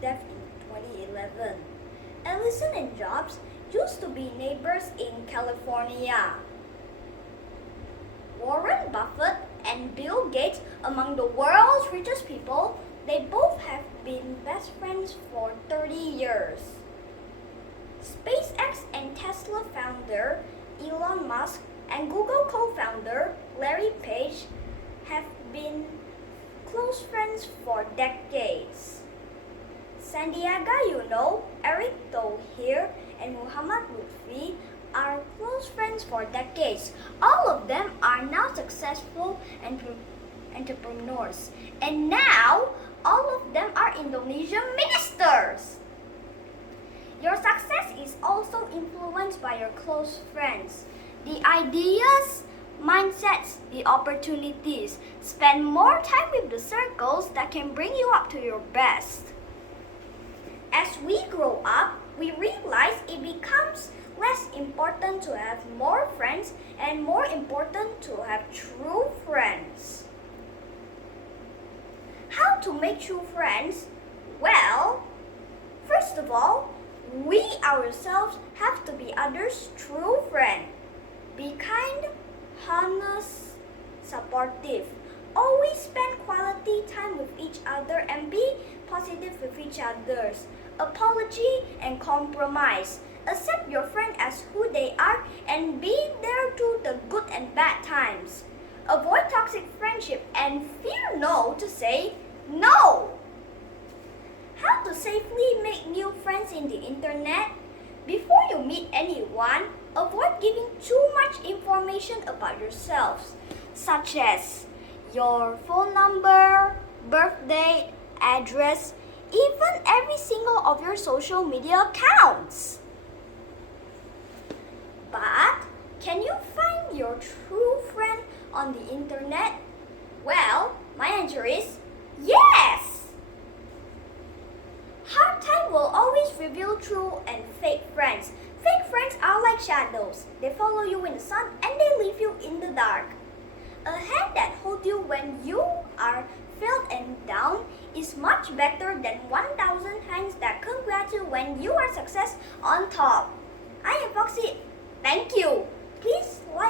death in 2011. Ellison and Jobs used to be neighbors in California. Warren Buffett and Bill Gates, among the world's richest people, they both have been best friends for 30 years. SpaceX and Tesla founder Elon Musk and Google co-founder Larry Page have been close friends for decades. Sandiaga, Eric Thohir and Muhammad Lutfi are close friends for decades. All of them are now successful entrepreneurs. And now, all of them are Indonesian ministers. Your success is also influenced by your close friends. The ideas, mindsets, the opportunities. Spend more time with the circles that can bring you up to your best. As we grow up, we realize it becomes less important to have more friends and more important to have true friends. How to make true friends? Well, first of all, we ourselves have to be others' true friend. Be kind, honest, supportive. Always spend quality time with each other and be positive with each other. Apology and compromise. Accept your friend as who they are and be there through the good and bad times. Avoid toxic friendship and fear to say no. How to safely make new friends in the internet? Before you meet anyone, avoid giving too much information about yourselves, such as your phone number, birthday, address, even every single of your social media accounts. But can you find your true friend on the internet? Well, my answer is yes! Hard time will always reveal true and fake friends. Fake friends are like shadows. They follow you in the sun and they leave you in the dark. A hand that holds you when you are failed and down is much better than 1,000 hands that congratulate you when you are success on top. I am Foxxe. Thank you. Please like